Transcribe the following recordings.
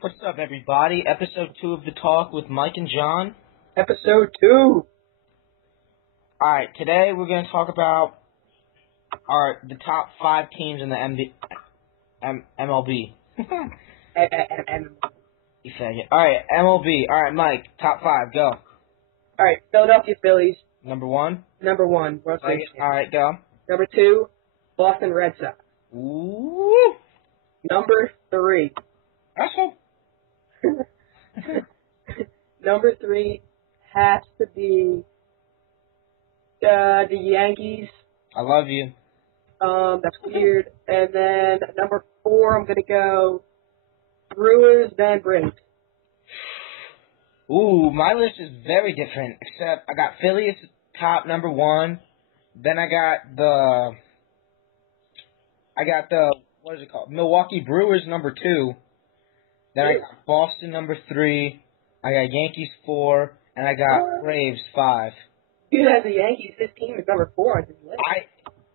What's up, everybody? Episode 2 of The Talk with Mike and John. Episode 2. Alright, today we're going to talk about the top 5 teams in the MLB. You faggot. Alright, MLB. Alright, Mike, top 5, go. Alright, Philadelphia Phillies. Number 1? Number 1, World Series. Alright, go. Number 2, Boston Red Sox. Ooh. Number 3. Asshole. Number 3 has to be the Yankees. I love you. That's weird. And then number 4, I'm going to go Brewers, then Braves. Ooh, my list is very different, except I got Phillies top number 1. Then I got the what is it called? Milwaukee Brewers number 2. Then I got Boston number 3. I got Yankees 4, and I got Braves 5. You had the Yankees. His team is number 4 on his list.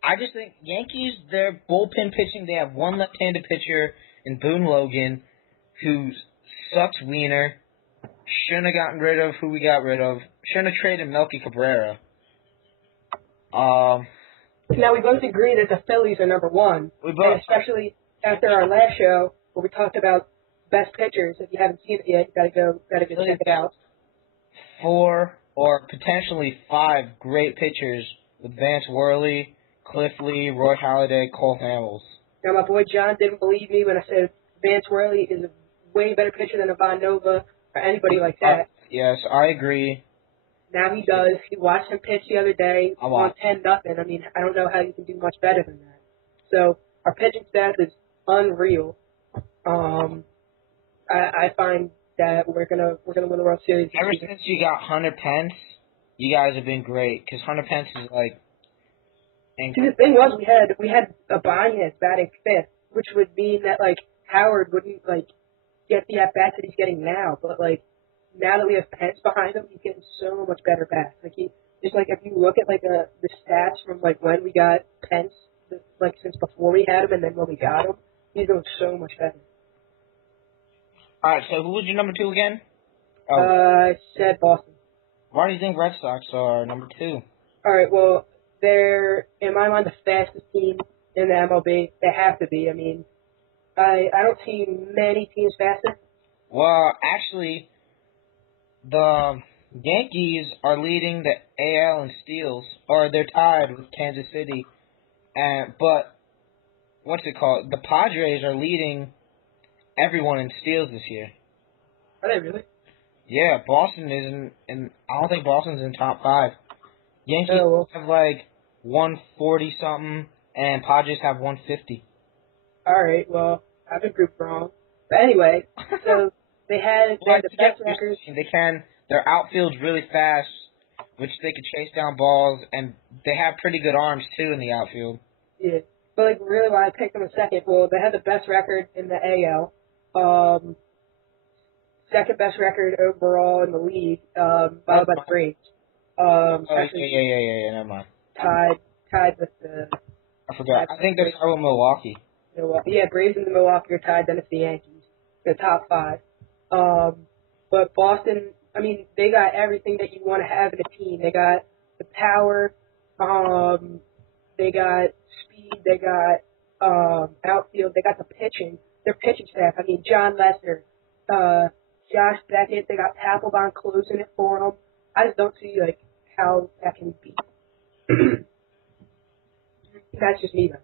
I just think Yankees, their bullpen pitching, they have one left-handed pitcher in Boone Logan who sucks wiener. Shouldn't have gotten rid of who we got rid of. Shouldn't have traded Melky Cabrera. Now, we both agree that the Phillies are number 1. And especially after our last show where we talked about best pitchers. If you haven't seen it yet, you gotta go check it out. 4 or potentially 5 great pitchers with Vance Worley, Cliff Lee, Roy Halladay, Cole Hamels. Now, my boy John didn't believe me when I said Vance Worley is a way better pitcher than Ivan Nova or anybody like that. Yes, I agree. Now he does. He watched him pitch the other day on 10-0. I mean, I don't know how you can do much better than that. So our pitching staff is unreal. I find that we're gonna win the World Series. Ever since you got Hunter Pence, you guys have been great because Hunter Pence is like. See, the thing was, we had Ibanez batting 5th, which would mean that like Howard wouldn't like get the at bats that he's getting now. But like now that we have Pence behind him, he's getting so much better bats. Like just like if you look at like the stats from like when we got Pence, like since before we had him and then when we got him, he's doing so much better. All right, so who was your number 2 again? I said Boston. Why do you think Red Sox are number 2? All right, well, they're, in my mind, the fastest team in the MLB. They have to be. I mean, I don't see many teams faster. Well, actually, the Yankees are leading the AL in steals, or they're tied with Kansas City. But, what's it called? The Padres are leading everyone in steals this year. Are they really? Yeah, Boston isn't, and I don't think Boston's in top 5. Yankees have like 140 something, and Padres have 150. All right, well, I've been proved wrong. But anyway, so they had the best records. Their outfield's really fast, which they could chase down balls, and they have pretty good arms too in the outfield. Yeah, but like really, why I picked them a second? Well, they had the best record in the AL. Second best record overall in the league, followed by the Braves. Yeah, never mind. Tied with the. I forgot. I think they're tied with Milwaukee. Yeah, Braves and the Milwaukee are tied. Then it's the Yankees, the top 5. But Boston, I mean, they got everything that you want to have in a team. They got the power. They got speed. They got outfield. They got the pitching. Their pitching staff. I mean, John Lester, Josh Beckett. They got Papelbon closing it for them. I just don't see like how that can be. That's just me though.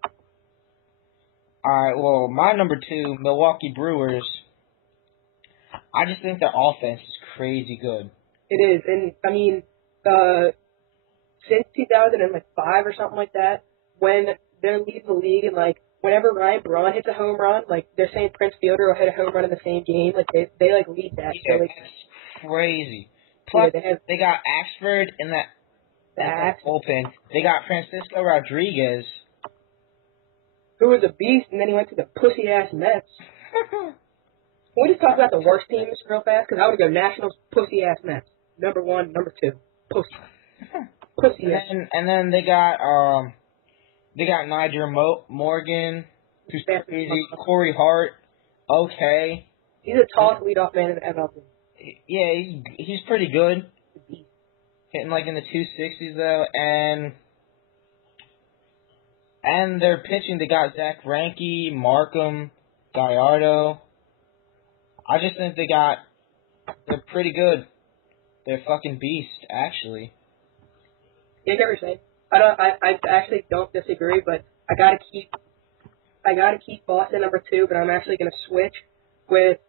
All right. Well, my number 2, Milwaukee Brewers. I just think their offense is crazy good. It is, and I mean, since 2005 or something like that, when they're leading the league and like. Whenever Ryan Braun hits a home run, like they're saying Prince Fielder will hit a home run in the same game. Like they like lead that. Yeah, so, like, that's crazy. Plus, yeah, they got Ashford in that bullpen. They got Francisco Rodriguez, who was a beast, and then he went to the pussy ass Mets. Can we just talk about the worst teams real fast? Because I would go Nationals, pussy ass Mets. Number 1, number 2, pussy. Pussy ass. And then they got Nigel Morgan, who's crazy. Corey Hart, okay. He's a tallest leadoff man in the MLB. Yeah, he's pretty good. Hitting like in the 260s though, and they're pitching. They got Zach Greinke, Markham, Gallardo. I just think they're pretty good. They're fucking beast, actually. Yeah, I get what you're saying. I actually don't disagree, but I gotta keep Boston number 2, but I'm actually gonna switch with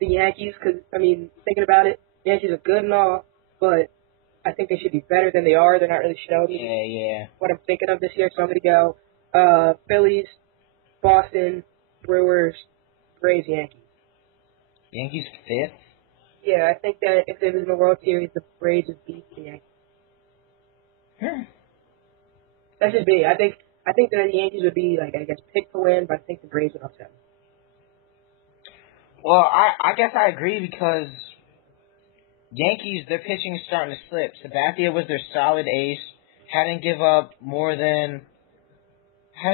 the Yankees because I mean, thinking about it, the Yankees are good and all, but I think they should be better than they are. They're not really showing me what I'm thinking of this year, so I'm gonna go Phillies, Boston, Brewers, Braves, Yankees. Yankees 5th? Yeah, I think that if they was in the World Series, the Braves would beat the Yankees. That should be. I think that the Yankees would be like I guess picked to win, but I think the Braves would upset them. Well, I guess I agree because Yankees, their pitching is starting to slip. Sabathia was their solid ace. Hadn't give up more than I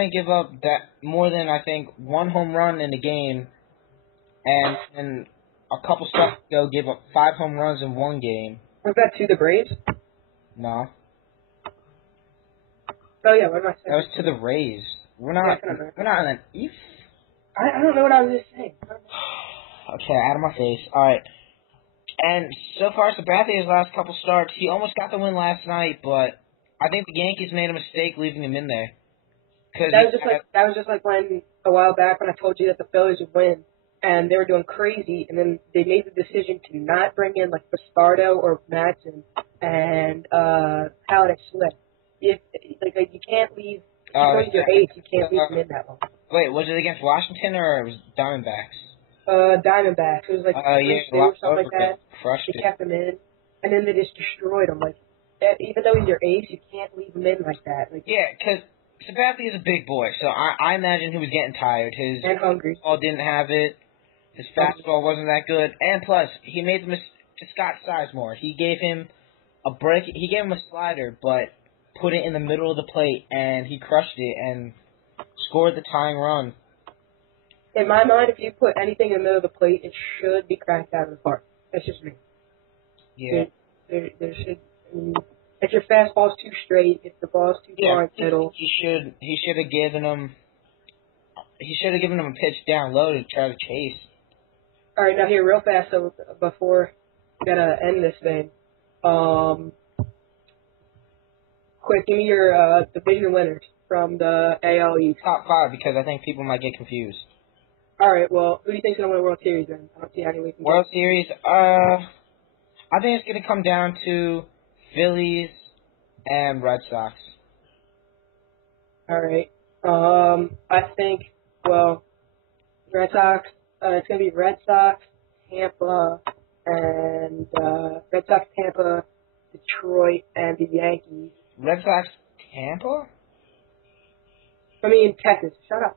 think 1 home run in the game, and a couple starts ago gave up 5 home runs in 1 game. Was that to the Braves? No. Oh yeah, what am I saying? That was to the Rays. We're not in an East. I don't know what I was just saying. Okay, out of my face. All right. And so far, Sabathia's last couple starts, he almost got the win last night, but I think the Yankees made a mistake leaving him in there. That was just like when a while back when I told you that the Phillies would win, and they were doing crazy, and then they made the decision to not bring in like Bastardo or Madsen, and Halladay slipped. You can't leave. Your ace, you can't leave him in that long. Wait, was it against Washington or it was Diamondbacks? Diamondbacks. It was like 3-2 or something like that. They kept him in, and then they just destroyed him. Like, even though he's your ace, you can't leave him in like that. Like, yeah, because Sabathia is a big boy, so I imagine he was getting tired. And hungry. His ball didn't have it. His fastball wasn't that good, and plus he made the mistake to Scott Sizemore. He gave him a break. He gave him a slider, but put it in the middle of the plate, and he crushed it and scored the tying run. In my mind, if you put anything in the middle of the plate, it should be cracked out of the park. That's just me. Yeah. There should. I mean, if your fastball's too straight, if the ball's too far in the middle, he should have given him. He should have given him a pitch down low to try to chase. All right, now here, real fast, so before we gotta end this thing. Quick, give me your division winners from the AL East. Top 5, because I think people might get confused. All right, well, who do you think's gonna win the World Series then? I don't see any way. World Series, I think it's gonna come down to Phillies and Red Sox. All right. I think, well, Red Sox. It's gonna be Red Sox, Tampa, and Red Sox, Tampa, Detroit, and the Yankees. Red Sox, Tampa? I mean, Texas. Shut up.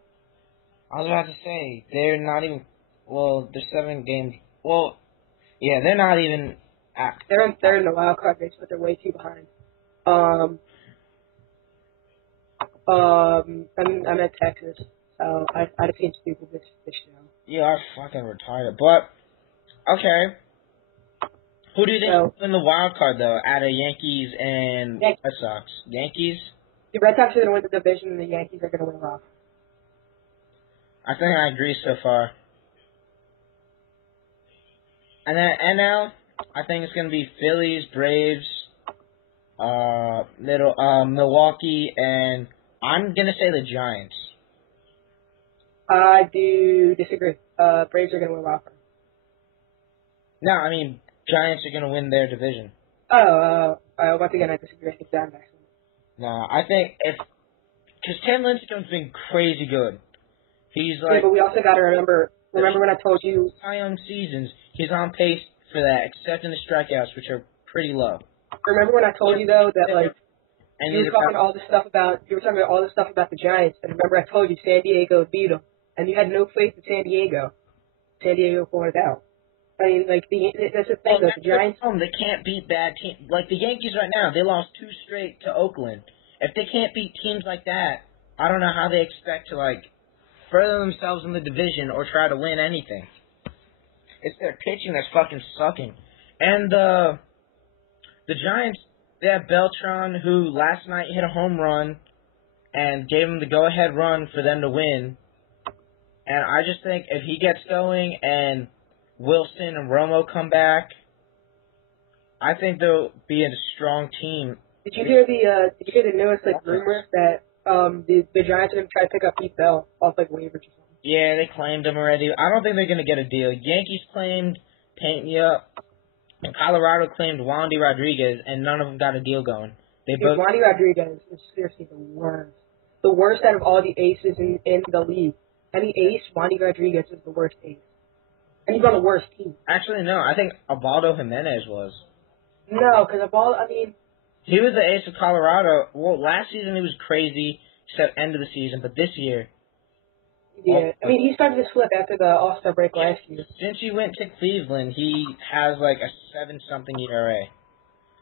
I was about to say, they're not even, well, they're 7 games, well, yeah, they're not even, they're in the wild card race, but they're way too behind. I'm at Texas, so I'd have seen stupid this show. You are fucking retarded, but, okay. Who do you think will win the wild card, though, out of Yankees and Red Sox? Yankees? The Red Sox are going to win the division, and the Yankees are going to win off. I think I agree so far. And then NL, I think it's going to be Phillies, Braves, Milwaukee, and I'm going to say the Giants. I do disagree. Braves are going to win off. No, I mean, Giants are going to win their division. Once again, I disagree. I think Diamondbacks. No, I think because Tim Lincecum's been crazy good. He's like. Yeah, but we also got to remember when I told you. Cy Young seasons, he's on pace for that, except in the strikeouts, which are pretty low. Remember when I told you though that like you were talking all this stuff about the Giants, and remember I told you San Diego beat them, and you had no faith in San Diego. San Diego pulled it out. I mean, like that's the thing. The Giants, they can't beat bad teams. Like the Yankees right now, they lost 2 straight to Oakland. If they can't beat teams like that, I don't know how they expect to like further themselves in the division or try to win anything. It's their pitching that's fucking sucking. And the Giants, they have Beltran, who last night hit a home run and gave them the go-ahead run for them to win. And I just think if he gets going and Wilson and Romo come back, I think they'll be a strong team. Did you hear the newest rumor that the Giants are gonna try to pick up Pete Bell off waivers or something? Yeah, they claimed him already. I don't think they're gonna get a deal. Yankees claimed Pena, and Colorado claimed Wandy Rodriguez, and none of them got a deal going. Wandy Rodriguez is seriously the worst. The worst out of all the aces in the league. Any ace, Wandy Rodriguez is the worst ace. And he's on the worst team. Actually, no. I think Ubaldo Jimenez was. No, because he was the ace of Colorado. Well, last season he was crazy, except end of the season. But this year... Yeah. He started to slip after the All-Star break last year. Since he went to Cleveland, he has a 7-something ERA.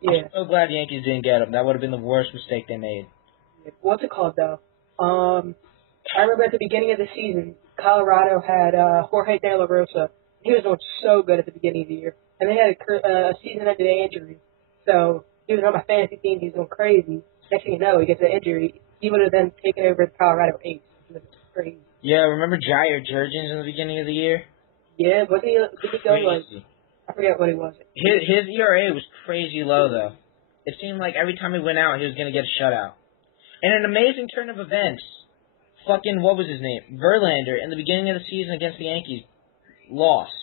Yeah. I'm so glad the Yankees didn't get him. That would have been the worst mistake they made. What's it called, though? I remember at the beginning of the season, Colorado had Jorge De La Rosa. He was doing so good at the beginning of the year. And they had a season-ending injury. So he was on my fantasy team. He was going crazy. Next thing you know, he gets an injury. He would have then taken over the Colorado ace. It was crazy. Yeah, remember Jair Jurgens in the beginning of the year? Yeah, wasn't he? Did he go I forget what he was. His ERA was crazy low, though. It seemed like every time he went out, he was going to get a shutout. In an amazing turn of events, what was his name? Verlander, in the beginning of the season against the Yankees, lost.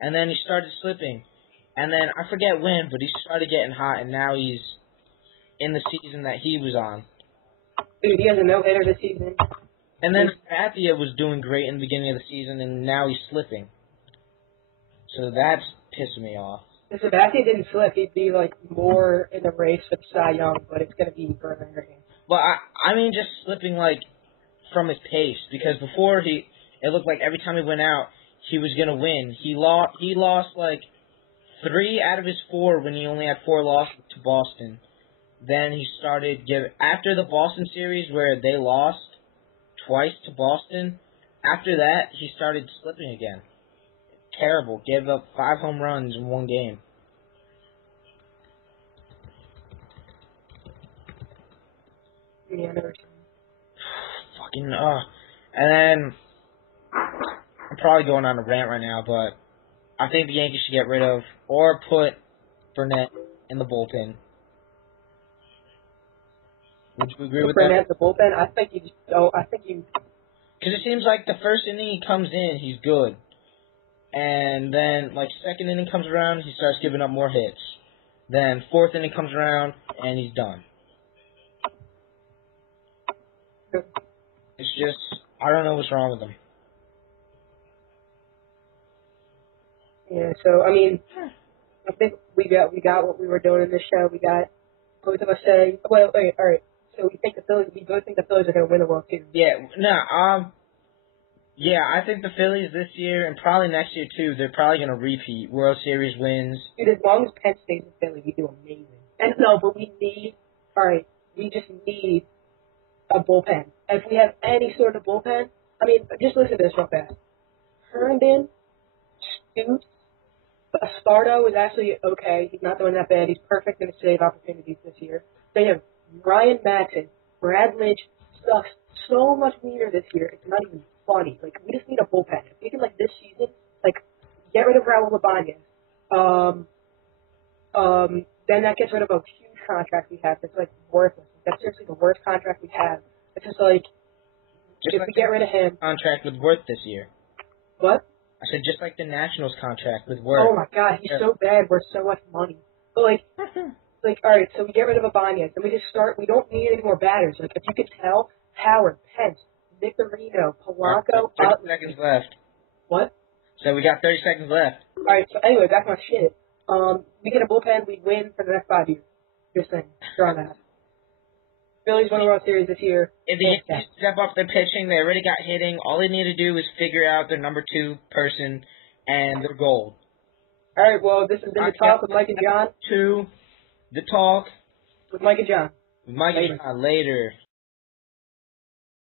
And then he started slipping. And then, I forget when, but he started getting hot, and now he's in the season that he was on. Dude, he has a no-hitter this season. And then Sabathia was doing great in the beginning of the season, and now he's slipping. So that's pissing me off. If Sabathia didn't slip, he'd be more in the race for Cy Young, but it's going to be Verlander again. Well, I mean just slipping from his pace, because before it looked like every time he went out, he was going to win. He lost 3 out of his 4 when he only had 4 losses to Boston. Then he started after the Boston series where they lost twice to Boston. After that, he started slipping again. Terrible. Gave up 5 home runs in 1 game. Yeah, I never seen. Fucking, And then, I'm probably going on a rant right now, but I think the Yankees should get rid of, or put Burnett in the bullpen. Would you agree with that? Burnett in the bullpen? I think you. Because it seems like the first inning he comes in, he's good. And then, second inning comes around, he starts giving up more hits. Then, 4th inning comes around, and he's done. It's just, I don't know what's wrong with him. Yeah, so, I think we got what we were doing in this show. We got both of us saying, well, wait, all right. So we both think the Phillies are going to win the World Series. Yeah, I think the Phillies this year, and probably next year too, they're probably going to repeat World Series wins. Dude, as long as Penn stays in Philly, we do amazing. And but we just need a bullpen. If we have any sort of bullpen, just listen to this real fast. Herndon, Stoops, Espardo is actually okay. He's not doing that bad. He's perfect in his save opportunities this year. They have Ryan Madsen. Brad Lynch sucks so much meaner this year. It's not even funny. We just need a bullpen. If we can, this season, get rid of Raul Ibanez. Then that gets rid of a huge contract we have that's, worthless. That's seriously the worst contract we have. It's just, if we get rid of him. Contract with Worth this year. What? I said just like the Nationals contract with Worth. Oh, my God. He's so bad. Worth so much money. But, all right, so we get rid of Ibanez, and we just start. We don't need any more batters. If you could tell, Howard, Pence, Victorino, Polanco. 30 seconds left. What? So we got 30 seconds left. All right, so anyway, back to my shit. We get a bullpen, we win for the next 5 years. Just saying. Draw that. Phillies won the World Series this year. If the Yankees step up their pitching, they already got hitting. All they need to do is figure out their number 2 person, and they're gold. All right, well, this has been The Talk with Mike and John. To The Talk with Mike and John. With Mike and John. Later.